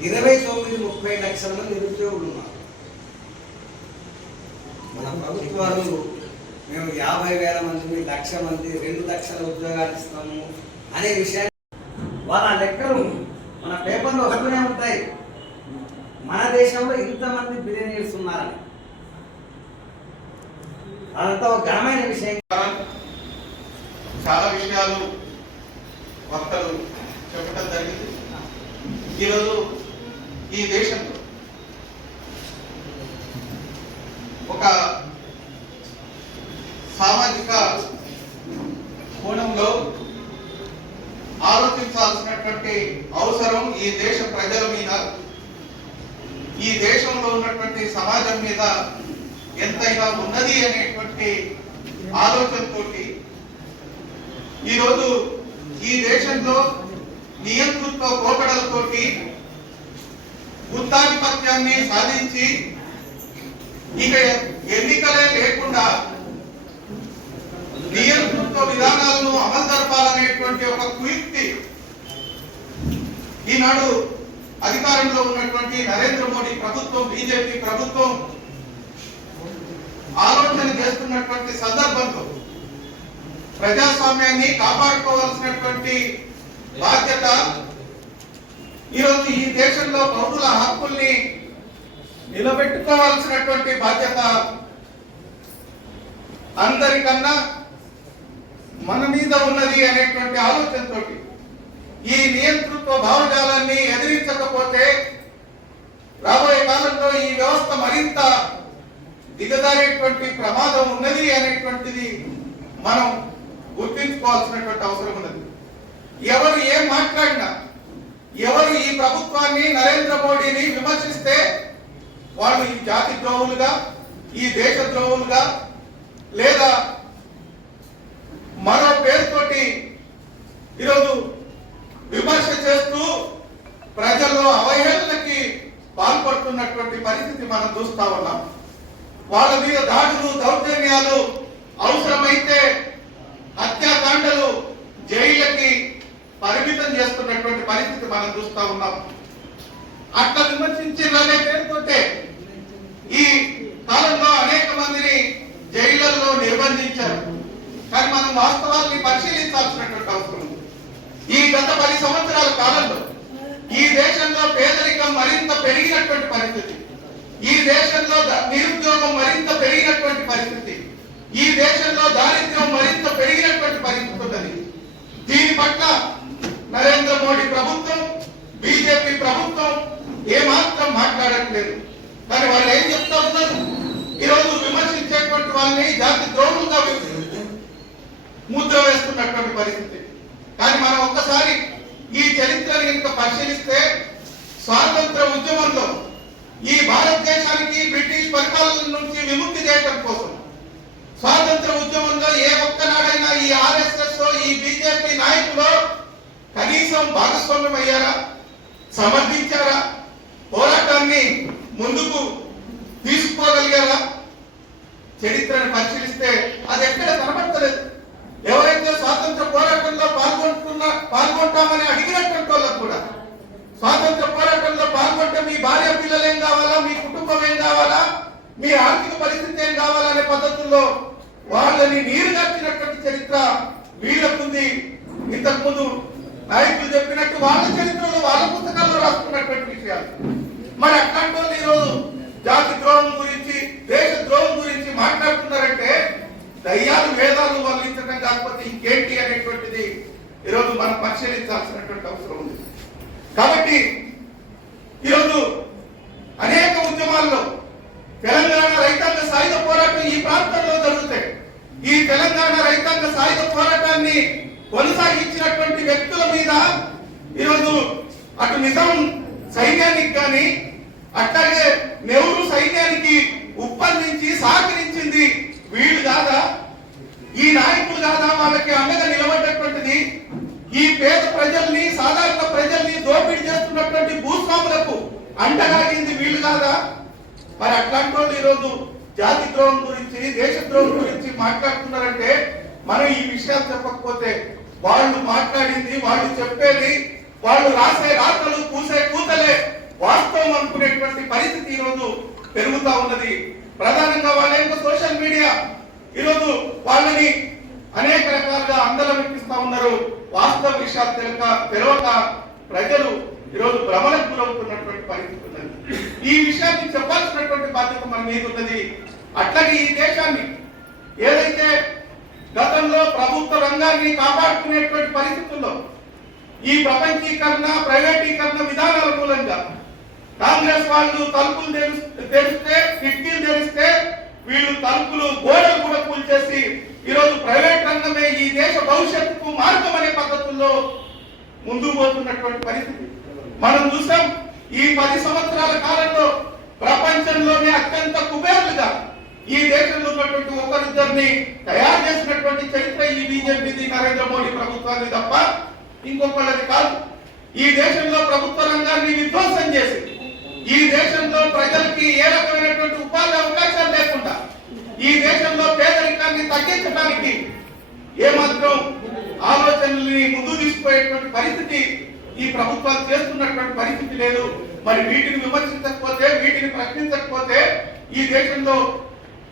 ఇరవై తొమ్మిది ముప్పై లక్షల మంది నిరుద్యోగులు ఉన్నారు. మన ప్రభుత్వాలు మేము యాభై వేల మందిని లక్ష మంది రెండు లక్షల ఉద్యోగాలు ఇస్తాము అనే విషయాన్ని వాళ్ళ లెక్కలు మన పేపర్లో వస్తూనే ఉంటాయి. మన దేశంలో ఇంతమంది బిలియనీర్స్ ఉన్నారని. అదంతా ఒక ఘనమైన విషయం. చాలా విషయాలు వక్తలు చెప్పడం జరిగింది. ఈరోజు ఈ దేశంలో ఒక సామాజిక కోణంలో ఆలోచించాల్సినటువంటి అవసరం ఈ దేశ ప్రజల మీద ఈ దేశంలో ఉన్నటువంటి సమాజం మీద ఎంతైనా ఉన్నది అనేటువంటి ఆలోచనతో ఈరోజు ఈ దేశంలో నియంతృత్వ పోకడలతోటి గుత్తాధిపత్యాన్ని సాధించి ఇక ఎన్నికలే లేకుండా నియంతృత్వ విధానాలను అమలు జరపాలనేటువంటి ఒక కుయుక్తి ఈనాడు అధికారంలో ఉన్నటువంటి నరేంద్ర మోడీ ప్రభుత్వం బీజేపీ ప్రభుత్వం ఆలోచన చేస్తున్నటువంటి సందర్భంలో ప్రజాస్వామ్యాన్ని కాపాడుకోవాల్సినటువంటి బాధ్యత ఈరోజు ఈ దేశంలో పౌరుల నిలబెట్టుకోవాల్సినటువంటి బాధ్యత అందరికన్నా మన మీద ఉన్నది అనేటువంటి ఆలోచనతో ఈ నియంతృత్వ భావజాలాన్ని ఎదిరించకపోతే రాబోయే కాలంలో ఈ వ్యవస్థ మరింత దిగజారేటువంటి ప్రమాదం ఉన్నది అనేటువంటిది మనం గుర్తించుకోవాల్సినటువంటి అవసరం ఉన్నది. ఎవరు ఏం మాట్లాడినా ఎవరు ఈ ప్రభుత్వాన్ని నరేంద్ర మోడీని విమర్శిస్తే వాళ్ళు ఈ జాతి ద్రోహులుగా ఈ దేశ ద్రోహులుగా లేదా మరో పేరుతోటి ఈరోజు విమర్శ చేస్తూ ప్రజల్లో అవహేళనకి పాల్పడుతున్నటువంటి పరిస్థితి మనం చూస్తా ఉన్నాం. వాళ్ళ మీద దాడులు దౌర్జన్యాలు అవసరమైతే హత్యాకాండలు జైళ్ళకి పరిమితం చేస్తున్నటువంటి పరిస్థితి మనం చూస్తా ఉన్నాం. అట్లా విమర్శించాలనే పేరుతోటే ఈ కాలంలో అనేక మందిని జైళ్ళలో నిర్బంధించారు. కానీ మనం వాస్తవాల్ని పరిశీలించాల్సినటువంటి అవసరం ఉంది. ఈ గత పది సంవత్సరాల కాలంలో ఈ దేశంలో పేదరికం మరింత పెరిగినటువంటి పరిస్థితి. ఈ దేశంలో నిరుద్యోగం మరింత పెరిగినటువంటి పరిస్థితి. ఈ దేశంలో దారిద్ర్యం మరింత పెరిగినటువంటి పరిస్థితి ఉన్నది. దీని పట్ల నరేంద్ర మోడీ ప్రభుత్వం బీజేపీ ప్రభుత్వం ఏమాత్రం మాట్లాడట్లేదు. కానీ వాళ్ళు ఏం చెప్తా ఉన్నారు? ఈరోజు విమర్శించేటువంటి వాళ్ళని జాతి ద్రోహంగా ముద్ర వేస్తున్నటువంటి పరిస్థితి. కానీ మనం ఒక్కసారి ఈ చరిత్రను కనుక పరిశీలిస్తే స్వాతంత్ర ఉద్యమంలో ఈ భారతదేశానికి బ్రిటిష్ పరిపాలన నుంచి విముక్తి చేయడం కోసం స్వాతంత్ర ఉద్యమంలో ఏ ఒక్కనాడైనా ఈ ఆర్ఎస్ఎస్ ఈ బీజేపీ నాయకులు కనీసం భాగస్వామ్యం అయ్యారా? సమర్థించారా? పోరాటాన్ని ముందుకు తీసుకోగలిగారా చరిత్రను పరిశీలిస్తే అది ఎక్కడ కనబడతలేదు. ఎవరైతే స్వాతంత్ర పోరాటంలో పాల్గొంటున్న పాల్గొంటామని అడిగినటువంటి వాళ్ళకు కూడా స్వాతంత్ర పోరాటంలో పాల్గొంటే మీ భార్య పిల్లలు ఏం కావాలా? మీ కుటుంబం ఏం కావాలా? మీ ఆర్థిక పరిస్థితి ఏం కావాలనే పద్ధతుల్లో వాళ్ళని నీరుగార్చినటువంటి చరిత్ర వీళ్ళకుంది. ఇంతకుముందు నాయకులు చెప్పినట్టు వాళ్ళ చరిత్రలో వాళ్ళ పుస్తకాల్లో రాసుకున్నటువంటి విషయాలు. మరి అట్లాంటి వాళ్ళు ఈరోజు జాతి ద్రోహం గురించి దేశ ద్రోహం గురించి మాట్లాడుతున్నారంటే దయ్యాలు వేదాలు వల్లించడం కాకపోతే ఇంకేంటి అనేటువంటిది ఈరోజు మనం పరిశీలించాల్సినటువంటి అవసరం ఉంది. కాబట్టి సహకరించింది వీళ్ళు కాదా? ఈ నాయకులు కాదా? వాళ్ళకి అండగా నిలబడేటువంటిది ఈ పేద ప్రజల్ని సాధారణ ప్రజల్ని దోపిడీ చేస్తున్నటువంటి భూస్వాములకు అండగాగింది వీళ్ళు కాదా? మరి అట్లాంటి ఈ ఈరోజు జాతి ద్రోహం గురించి దేశ ద్రోహం గురించి మాట్లాడుతున్నారంటే మనం ఈ విషయాలు చెప్పకపోతే వాళ్ళు మాట్లాడింది వాళ్ళు చెప్పేది వాళ్ళు రాసే రాతలు కూసే కూతలే వాస్తవం అనుకునేటువంటి పరిస్థితి ఈరోజు పెరుగుతా ఉన్నది. ప్రధానంగా వాళ్ళ యొక్క సోషల్ మీడియా ఈరోజు వాళ్ళని అనేక రకాలుగా అందలం వినిపిస్తా ఉన్నారు. వాస్తవ విషయాలు తెలియక తెలవక ప్రజలు ఈరోజు భ్రమలకు గురవుతున్నటువంటి పరిస్థితి ఉన్నది. ఈ విషయాన్ని చెప్పాల్సినటువంటి బాధ్యత మన మీద ఉన్నది. అట్లాగే ఈ దేశాన్ని ఏదైతే గతంలో ప్రభుత్వ రంగాన్ని కాపాడుకునేటువంటి పరిస్థితుల్లో ఈ ప్రపంచీకరణ ప్రైవేటీకరణ విధానాల మూలంగా కాంగ్రెస్ వాళ్ళు తలుపులు తెరిస్తే కిటికీలు తెరిస్తే వీళ్ళు తలుపులు గోడలు కూడా కూల్చేసి ఈరోజు ప్రైవేట్ రంగమే ఈ దేశ భవిష్యత్తుకు మార్గం అనే పద్ధతుల్లో ముందుకు పోతున్నటువంటి పరిస్థితి. మనం చూసాం ఈ పది సంవత్సరాల కాలంలో ప్రపంచంలోనే అత్యంత కుబేరులుగా ఈ దేశంలో ఉన్నటువంటి ఒకరిద్దరిని తయారు చేసినటువంటి చరిత్ర ఈ బీజేపీది నరేంద్ర మోడీ ప్రభుత్వాన్ని తప్ప ఇంకొకళ్ళది కాదు. ఈ దేశంలో ప్రభుత్వ రంగాన్ని విధ్వంసం చేసింది. ఈ దేశంలో ప్రజలకి ఏ రకమైనటువంటి ఉపాధి అవకాశాలు లేకుండా ఈ దేశంలో పేదరికాన్ని తగ్గించడానికి ఏమాత్రం ఆలోచనల్ని ముందు తీసుకుపోయేటువంటి పరిస్థితి ఈ ప్రభుత్వాలు చేస్తున్నటువంటి పరిస్థితి లేదు. మరి వీటిని విమర్శించకపోతే వీటిని ప్రశ్నించకపోతే ఈ దేశంలో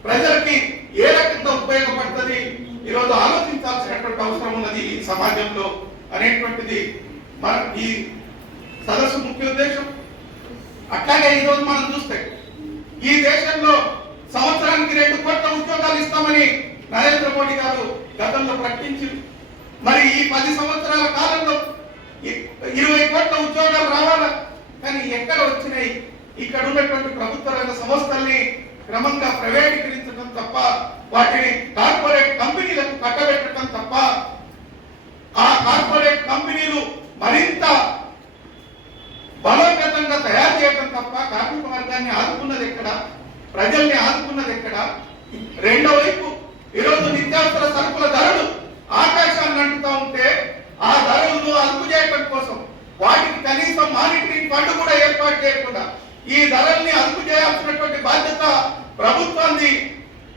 ప్రజలకి ఏ రకంగా ఉపయోగపడుతుంది ఈరోజు ఆలోచించాల్సినటువంటి అవసరం ఉన్నది ఈ సమాజంలో అనేటువంటిది మన ఈ సదస్సు ముఖ్య ఉద్దేశం. అట్లాగే ఈరోజు మనం చూస్తే ఈ దేశంలో సంవత్సరానికి రెండు కోట్ల ఉద్యోగాలు ఇస్తామని నరేంద్ర మోడీ గారు గతంలో ప్రకటించింది మరి ఈ పది సంవత్సరాల కాలంలో ఇరవై కోట్ల ఉద్యోగాలు రావాలా? కానీ ఎక్కడ వచ్చినాయి? ఇక్కడ ఉన్నటువంటి ప్రభుత్వ రంగ సంస్థల్ని క్రమంగా ప్రైవేటీకరించడం తప్ప వాటిని కార్పొరేట్ కంపెనీలకు కట్టడం తప్ప ఆ కార్పొరేట్ కంపెనీలు మరింత బలోపేతంగా తయారు చేయడం తప్ప కార్మిక వర్గాన్ని ఆదుకున్నది ఎక్కడ ప్రజల్ని ఆదుకున్నది ఎక్కడ రెండో వైపు ఈరోజు నిత్యావసర సరుకుల ధరలు ఆకాశాన్ని అంటుతా ఉంటే ఆ ధరలను అదుపు చేయడం కోసం వాటికి కనీసం మానిటరింగ్ ఫండ్ కూడా ఏర్పాటు చేయకుండా ఈ ధరల్ని అదుపు చేయాల్సినటువంటి బాధ్యత ప్రభుత్వాన్ని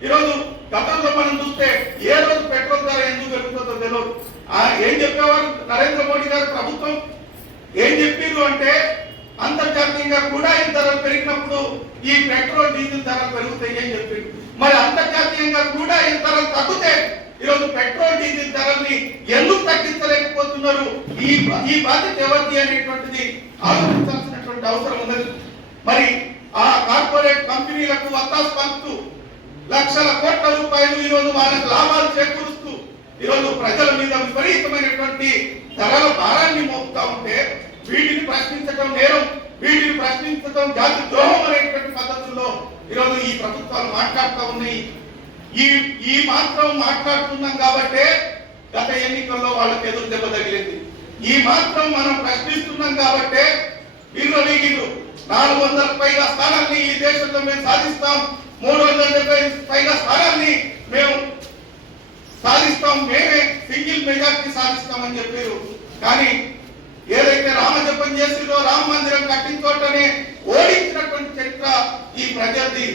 ఈరోజు గతంలో మనం చూస్తే ఏ రోజు పెట్రోల్ ధర ఎందుకు పెరుగుతుందో తెలియదు ఆ ఏం చెప్పేవారు నరేంద్ర మోడీ గారు ప్రభుత్వం? ఏం చెప్పారు అంటే అంతర్జాతీయంగా కూడా ఈ ధరలు పెరిగినప్పుడు ఈ పెట్రోల్ డీజిల్ ధరలు పెరుగుతాయి అని చెప్పారు మరి అంతర్జాతీయంగా కూడా ఈ ధరలు తగ్గితే ఈరోజు పెట్రోల్ డీజిల్ ధరల్ని ఎందుకు తగ్గించలేకపోతున్నారు? ఈ ఈ బాధ్యత ఎవరిది అనేటువంటిది ఆలోచించాల్సినటువంటి అవసరం ఉన్నది. మరి ఆ కార్పొరేట్ కంపెనీలకు వత్తాసు పంపుతూ లక్షల కోట్ల రూపాయలు ఈరోజు వాళ్ళకు వాళ్ళకి లాభాలు చేకూరుస్తూ ఈరోజు ప్రజల మీద విపరీతమైనటువంటి ధరల భారాన్ని మోపుతా ఉంటే వీటిని ప్రశ్నించడం నేరం వీటిని ప్రశ్నించడం జాతి ద్రోహం అనేటువంటి పద్ధతుల్లో ఈరోజు ఈ ప్రభుత్వాలు మాట్లాడుతూ ఉన్నాయి. ఈ ఈ మాత్రం మాట్లాడుతున్నాం కాబట్టే గత ఎన్నికల్లో వాళ్ళకి ఎదురు దెబ్బ తగిలింది. ఈ మాత్రం మనం ప్రశ్నిస్తున్నాం కాబట్టే వీళ్ళు నాలుగు వందల పైగా స్థానాన్ని ఈ దేశంలో మేము సాధిస్తాం. మూడు వందల డెబ్బై పైగా స్థానాన్ని మేము సాధిస్తాం. మేమే సింగిల్ మెజార్టీ సాధిస్తామని చెప్పారు. కానీ ఏదైతే రామ జపం చేసిందో రామ మందిరం కట్టించోటనే ఓడించినటువంటి చరిత్ర ఈ ప్రజలది.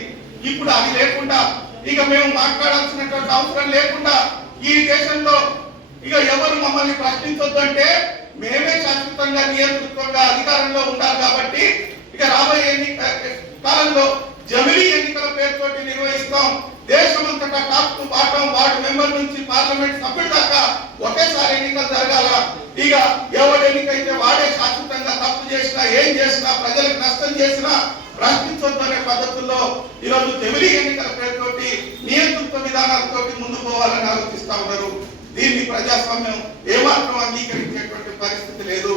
ఇప్పుడు అది లేకుండా ఇక మేము మాట్లాడాల్సినటువంటి అవసరం లేకుండా ఈ దేశంలో ఇక ఎవరు మమ్మల్ని ప్రశ్నించొద్దంటే మేమే శాశ్వతంగా నియంతృత్వంగా అధికారంలో ఉండాలి కాబట్టి ఇక రాబోయే ఎన్ని కాలంలో జమిలీ ఎన్నికల పేరుతోటి నిర్వహిస్తాం. దేశమంతటా top to bottom ward member నుంచి పార్లమెంట్ సభ్యుడి దాకా ఒకేసారి ఎన్నికలు జరగాల? ఇక ఎవడు ఎన్నికైతే వాడే శాశ్వతంగా తప్పు చేసినా ఏం చేసినా ప్రజలకు నష్టం చేసినా ప్రశ్నించొద్దు అనే పద్ధతుల్లో ఈరోజు జమిలీ ఎన్నికల పేరుతోటి నియంతృత్వ విధానాలతోటి ముందు పోవాలని ఆలోచిస్తా ఉన్నారు. దీన్ని ప్రజాస్వామ్యం ఏమాత్రం అంగీకరించేటువంటి పరిస్థితి లేదు.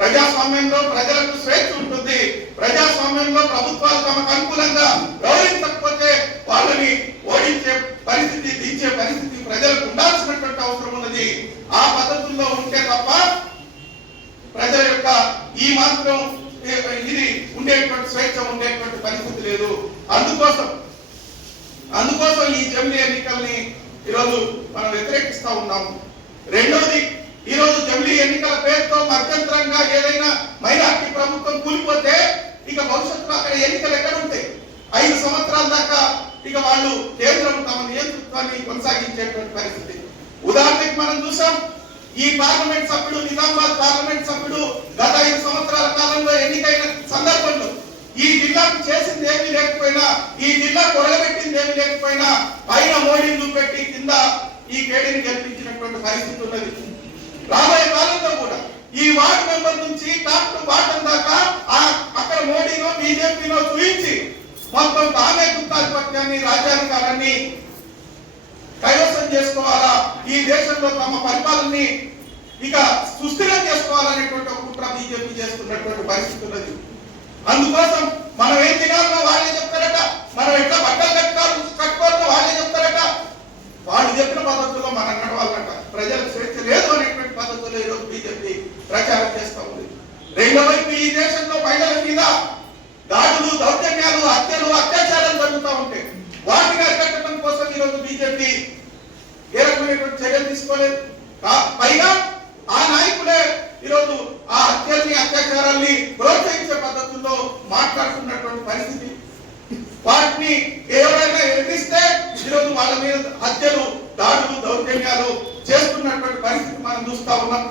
ప్రజాస్వామ్యంలో ప్రజలకు స్వేచ్ఛ ఉంటుంది. ప్రజాస్వామ్యంలో ప్రభుత్వాలు తమకు అనుకూలంగా గౌరవించకపోతే వాళ్ళని ఓడించే పరిస్థితి దించే పరిస్థితి ప్రజలకు ఉండాల్సినటువంటి అవసరం ఉన్నది. ఆ పద్ధతుల్లో ఉంటే తప్ప ప్రజల యొక్క ఈ మాత్రం ఇది ఉండేటువంటి స్వేచ్ఛ ఉండేటువంటి పరిస్థితి లేదు. అందుకోసం అందుకోసం ఈ జమిలీ ఎన్నికల్ని ఈరోజు మనం వ్యతిరేకిస్తా ఉన్నాము. రెండోది ఈరోజు రోజు జమిలీ ఎన్నికల పేరుతో మధ్యంతరంగా ఏదైనా మైనార్టీ ప్రభుత్వం కూలిపోతే ఇక భవిష్యత్తులో అక్కడ ఎన్నికలు ఎక్కడ ఉంటాయి? ఐదు సంవత్సరాల దాకా ఇక వాళ్ళు కేంద్రం తమ నియంతృత్వాన్ని కొనసాగించేటువంటి పరిస్థితి. ఉదాహరణకి మనం చూసాం ఈ పార్లమెంట్ సభ్యుడు నిజామాబాద్ పార్లమెంట్ సభ్యుడు గత ఐదు సంవత్సరాల కాలంలో ఎన్నికైన సందర్భంలో ఈ జిల్లాకు చేసింది ఏమీ లేకపోయినా ఈ జిల్లా కొరగబెట్టింది ఏమీ లేకపోయినా పైన మోడీని చూపెట్టి కింద ఈ కేడీని గెలిపించినటువంటి పరిస్థితి ఉన్నది. రాబోయే కాలంలో కూడా ఈ వార్డు మెంబర్ నుంచి టాప్ టు బాటం దాకా ఆ అక్కడ మోడీలో బీజేపీలో చూపించి మొత్తం తామే గుత్తాధిపత్యాన్ని రాజ్యాంగాలన్నీ కైవసం చేసుకోవాలా? ఈ దేశంలో తమ పరిపాలనని ఇక సుస్థిరం చేసుకోవాలనేటువంటి ఒక కుట్ర బీజేపీ చేస్తున్నటువంటి పరిస్థితులు అందుకోసం మనం ఏం తినాలన్నా వాళ్ళే చెప్తారట. మనం ఎట్లా బట్టలు కట్టాలి కట్టుకోవాలన్నా వాళ్ళే చెప్తారట. వాళ్ళు చెప్పిన పద్ధతుల్లో మనం నడవాలన్నట ప్రజలకు స్వేచ్ఛ లేదు అనేటువంటి పద్ధతుల్లో ఈరోజు బీజేపీ ప్రచారం చేస్తా ఉంది. రెండో వైపు ఈ దేశంలో మహిళల మీద దాడులు దౌర్జన్యాలు హత్యలు అత్యాచారాలు జరుగుతూ ఉంటాయి వాటిని అరికట్టడం కోసం ఈరోజు బీజేపీ ఏ రకమైనటువంటి చర్యలు తీసుకోలేదు. పైగా ఆ నాయకులే ఈరోజు ఆ హత్యల్ని అత్యాచారాల్ని ప్రోత్సహించే పద్ధతుల్లో మాట్లాడుతున్నటువంటి పరిస్థితి. వాటిని ఎవరైనా ఎదిరిస్తే ఈరోజు వాళ్ళ మీద హత్యలు దాడులు దౌర్జన్యాలు చేస్తున్నటువంటి పరిస్థితి మనం చూస్తా ఉన్నాం.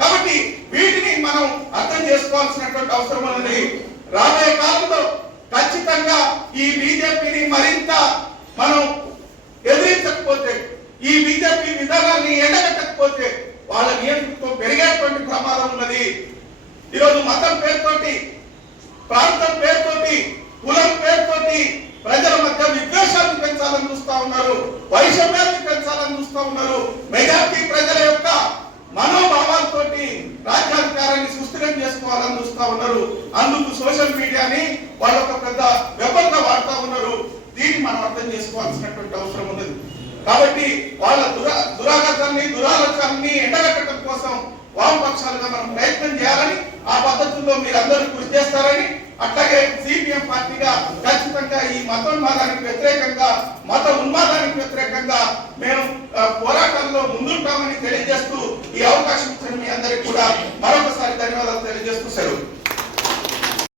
కాబట్టి వీటిని మనం అర్థం చేసుకోవాల్సినటువంటి అవసరం ఉంది రాబోయే కాలంలో ఖచ్చితంగా ఈ బీజేపీని మరింత మనం ఎదిరించకపోతే ఈ బీజేపీ విధానాన్ని ఎండగట్టకపోతే వాళ్ళ నియంత్రణతో పెరిగేటువంటి ప్రమాదం ఉన్నది. ఈరోజు మతం పేరుతోటి ప్రాంతం పేరుతోటి కులం పేరుతోటి ప్రజల మధ్య విద్వేషాలను పెంచాలని చూస్తా ఉన్నారు వైషమ్యాన్ని పెంచాలని చూస్తా ఉన్నారు మెజార్టీ ప్రజల యొక్క మనోభావాలతోటి రాజ్యాధికారాన్ని సుస్థిరం చూస్తా ఉన్నారు. అందుకు సోషల్ మీడియాని వాళ్ళు ఒక పెద్ద వెపంగా వాడుతా ఉన్నారు. దీన్ని మనం అర్థం చేసుకోవాల్సినటువంటి అవసరం ఉన్నది. కాబట్టి వాళ్ళ దురా దురాగతాన్ని దురాలోచనని ఎండగట్టడం కోసం వామపక్షాలుగా మనం ప్రయత్నం చేయాలని ఆ పద్ధతుల్లో మీరందరూ కృషి చేస్తారని అట్లాగే సిపిఎం పార్టీగా ఖచ్చితంగా ఈ మతోన్మాదానికి వ్యతిరేకంగా మత ఉన్మాదానికి వ్యతిరేకంగా మేము పోరాటంలో ముందుంటామని తెలియజేస్తూ ఈ అవకాశం ఇచ్చిన మీ అందరికి కూడా మరొకసారి ధన్యవాదాలు తెలియజేస్తూ సెలవు.